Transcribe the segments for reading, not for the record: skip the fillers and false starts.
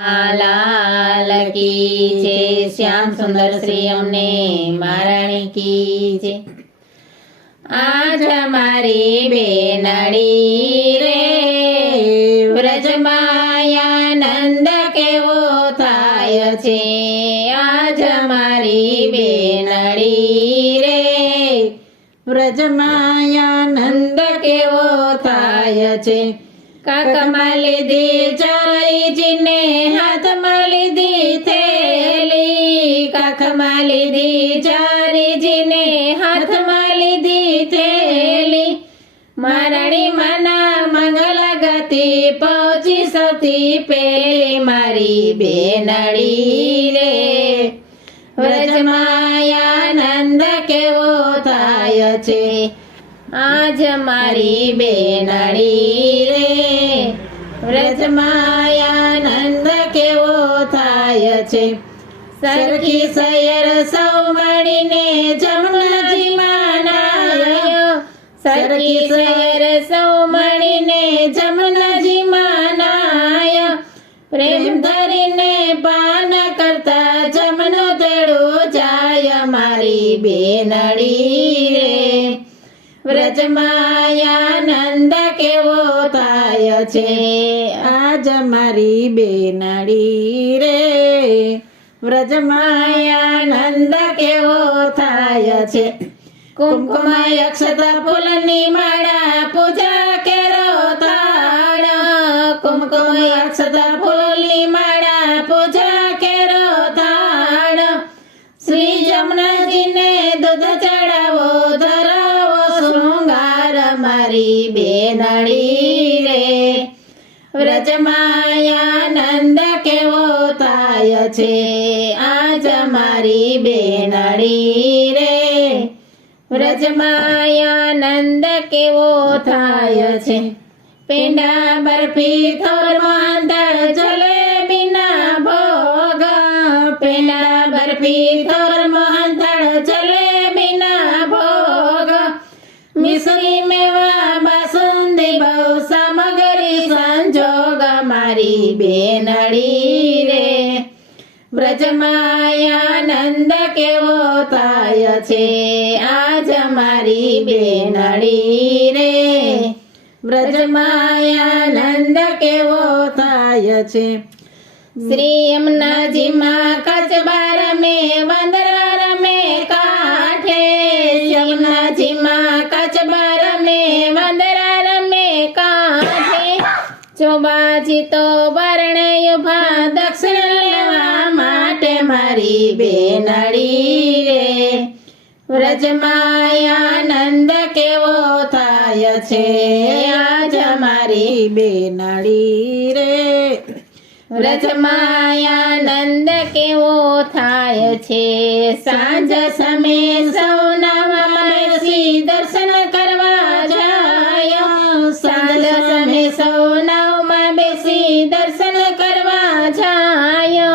लाल की छे श्याम सुंदर श्री अमने महाराणी की छे। आज हमारी बेनड़ी रे व्रजमाया नंद केवो थाय छे। आज हमारी बेनड़ी रे व्रजमाया नंद केवो थाय छे। काकमा लीधी चारीजीने हाथमां लीधी थेली। काखमा लीधी चारीजीने हाथमां लीधी थेली। महाराणी माना मंगल गति पहुंची सौथी पेली मारी बेनड़ी रे व्रजमाया नंद केवो थाय छे। आज मारी बेनड़ी रे व्रजमाया नंद केवो थाय छे। सरखी सैयर सौ मळीने जमुनाजी मानायो। सरखी सैयर सौ मळीने जमुनाजी मानायो। प्रेम धरीने पान करता जमनो तेड़ो जाय मारी बेनड़ी रे व्रजमाया नंद केवो थाय छे। आज मारी बेनड़ी रे व्रजमाया नंद केवो थाय छे। कुमकुम अक्षता फूलनी माळा पूजा केरो थाळ। कुमकुम अक्षता फूलनी माळा पूजा केरो थाळ। श्री जमुनाजीने दूध चढ़ावो धरावो श्रृंगार मारी बेनड़ी रे व्रजमाया नंद केवो थाय छे। आज मारी बेनड़ी रे व्रजमाया नंद केवो थाय छे। पेंडा बर्फी थोर मोहनथाळ जलेबीना भोग। पेंडा बर्फी थोर मोहनथाळ जलेबीना भोग। मिसरी मेवा बासुंदी बहु सामग्री संजोग मारी बेनड़ी रे व्रजमाया नंद केवो थाय छे। आज मारी बेनड़ी रे व्रजमाया नंद केवो थाय छे। श्री यमुनाजी मां कचबार में वंदरा रमे काठे। यमुनाजी मां कचबार में वंदरा रमे काठे। चौबाजी तो वरणे युभा दक्षिण लेवा माटे मारी बेनड़ी रे व्रजमाया नंद केवो थाय छे। आज मारी बेनड़ी रे व्रजमाया नंद केवो थाय छे। सांज समय सौ नावा बेसी दर्शन करवा जायो। सांज समय सौ नावा बेसी दर्शन करवा जायो।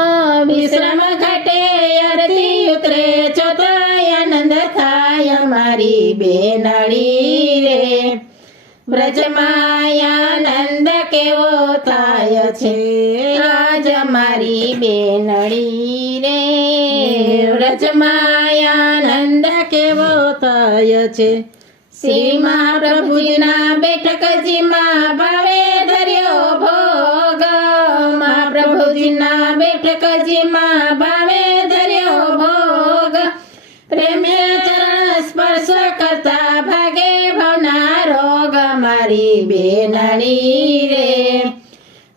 विश्राम घाटे आरती उतरे चौथा आनंद थाय मारी बेनड़ी रे व्रजमाया नंद केवो थाय छे। आज मारी बेनड़ी रे व्रजमाया नंद केवो थाय छे। श्री महाप्रभुजीना बेठकजी मां भावे धर्यो भोग। महाप्रभुजीना बेठकजी मां भावे धर्यो भोग। प्रेमे चरण स्पर्श करता भागे भावना रोग मारी बेनड़ी रे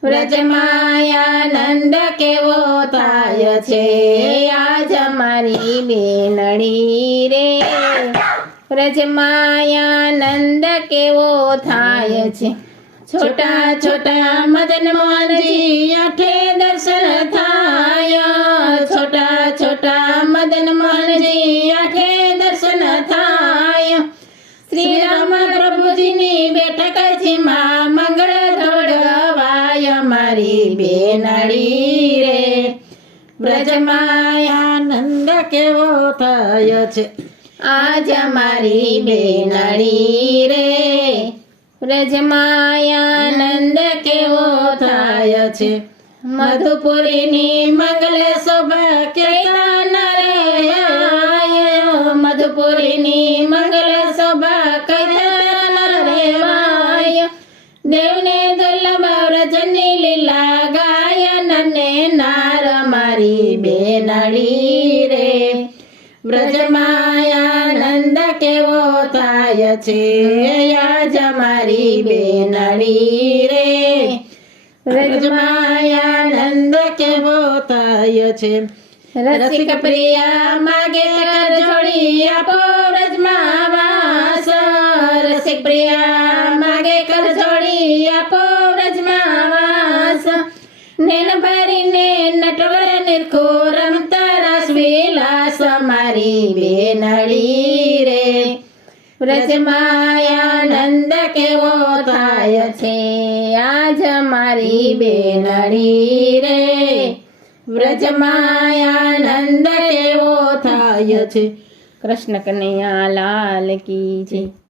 व्रजमाया नंद केवो थाय छे। आज मारी बेनड़ी रे व्रजमाया नंद केवो थाय छे। छोटा छोटा मदन मोहनजी आठे दर्शन थाय। छोटा छोटा मदन मोहनजी आठे दर्शन थाय। श्री राम प्रभुजीनी बेठकजी मां मंगल धोड़ गवाय मारी बेनड़ी रे व्रजमाया नंद केवो थाय छे। आज मारी बेनड़ी रे व्रजमाया नंद केवो थाय छे। મધુપુરીની મંગલ શોભા કીર્તન રે આયો મધુપુરીની મંગલ શોભા કીર્તન રે આયો દેવને દુર્લભ વ્રજની લીલા ગાયનને નાર મારી બેનડી રે વ્રજમાં આનંદ કેવો થાય છે આજ મારી બેનડી રે વ્રજમાં આનંદ કેવો થાય છે રસિક પ્રિયા માગે કર જોડી આપો વ્રજમાં વાસ રસિક પ્રિયા માગે કર જોડી આપો વ્રજમાં વાસ નેન ભરીને નટવર નિરખો રમતા રાસ વિલાસ મારી બેનડી રે વ્રજમાં આનંદ કેવો થાય છે આજ મારી બેનડી રે વ્રજમાં આનંદ કેવો થાય છે કૃષ્ણ કનૈયા લાલ કી જય